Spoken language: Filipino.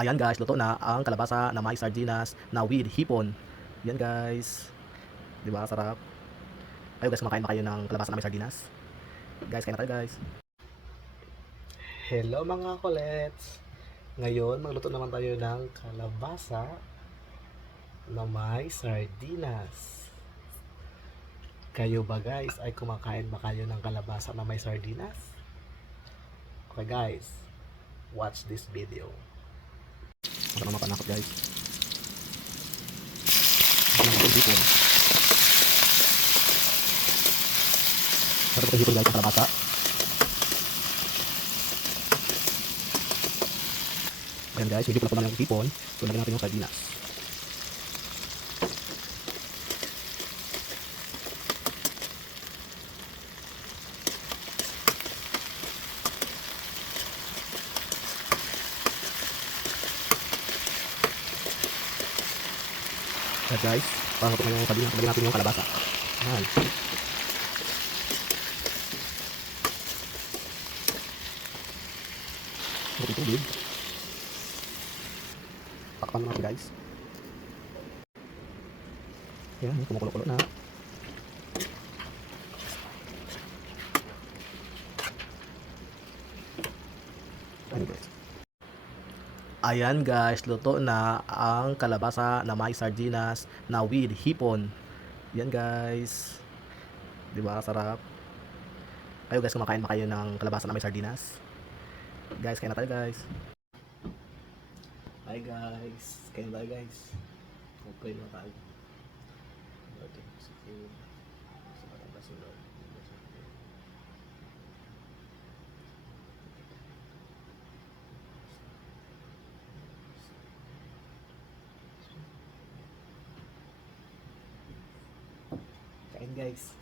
Ayan guys, luto na ang kalabasa na may sardinas na with hipon. Yan guys. 'Di ba? Sarap. Kayo guys, kumakain ba kayo ng kalabasa na may sardinas? Guys, kain na tayo guys. Hello mga kulets. Ngayon, magluto naman tayo ng kalabasa na may sardinas. Kayo ba guys ay kumakain ba kayo ng kalabasa na may sardinas? Okay guys, watch this video. Para naman panakot guys. Sarap ng hipon. Sarap ng hipon guys, ang kalabasa. Ayan guys, hindi ko na po namin ang hipon. So, lagyan natin yung sardinas. Ayan guys, parang ito na yung sardinas. Lagyan natin yung kalabasa. Ayan. Ito tubig. Takpan natin guys. Ayan, kumukulo-kulo na. Ayan guys. Ayan guys, luto na ang kalabasa na may sardinas na with hipon. Yan guys. 'Di ba? Sarap. Kayo guys, kumakain ba kayo ng kalabasa na may sardinas? Guys, kain na tayo guys. Hi guys. Kain na tayo guys. Okay na tayo. Kain guys.